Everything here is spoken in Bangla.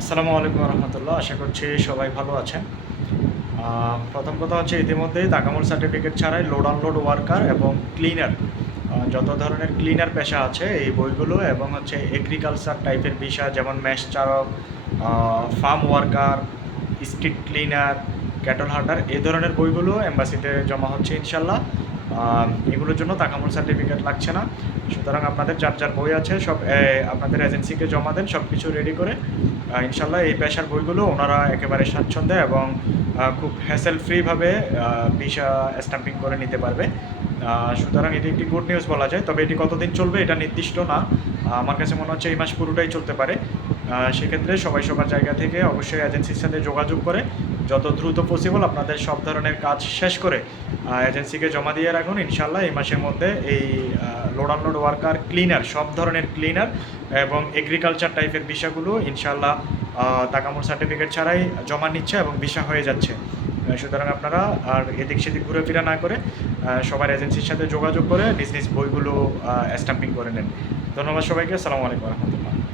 আসসালামু আলাইকুম রহমতুল্লাহ। আশা করছি সবাই ভালো আছেন। প্রথম কথা হচ্ছে ইতিমধ্যেই তাকামুল সার্টিফিকেট ছাড়াই লোড আনলোড ওয়ার্কার এবং ক্লিনার, যত ধরনের ক্লিনার পেশা আছে এই বইগুলো এবং হচ্ছে এগ্রিকালচার টাইপের বিষয় যেমন ম্যাশ চালক, farm worker, street cleaner, cattle Hunter এই ধরনের বইগুলো এম্বাসিতে জমা হচ্ছে ইনশাল্লাহ। এগুলোর জন্য তাকামুল সার্টিফিকেট লাগছে না। সুতরাং আপনাদের যার যার বই আছে সব আপনাদের এজেন্সিকে জমা দেন, সব কিছু রেডি করে। ইনশাল্লাহ এই পেশার বইগুলো ওনারা একেবারে স্বাচ্ছন্দ্যে এবং খুব হ্যাসেল ফ্রিভাবে ভিসা স্ট্যাম্পিং করে নিতে পারবে। সুতরাং এটি একটি গুড নিউজ বলা যায়, তবে এটি কতদিন চলবে এটা নির্দিষ্ট না। আমার কাছে মনে হচ্ছে এই মাস পুরোটাই চলতে পারে। সেক্ষেত্রে সবাই সবার জায়গা থেকে অবশ্যই এজেন্সির সাথে যোগাযোগ করে যত দ্রুত পসিবল আপনাদের সব ধরনের কাজ শেষ করে এজেন্সিকে জমা দিয়ে রাখুন। ইনশাল্লাহ এই মাসের মধ্যে এই লোড আনলোড ওয়ার্কার, ক্লিনার, সব ধরনের ক্লিনার এবং এগ্রিকালচার টাইপের বিষয়গুলো ইনশাল্লাহ তাকামুল সার্টিফিকেট ছাড়াই জমা নিচ্ছে এবং ভিসা হয়ে যাচ্ছে। সুতরাং আপনারা আর এদিক সেদিক ঘুরেফেরা না করে সবার এজেন্সির সাথে যোগাযোগ করে নিজ নিজ বইগুলো স্ট্যাম্পিং করে নেন। ধন্যবাদ সবাইকে। আসসালামু আলাইকুম রহমতুল্লাহ।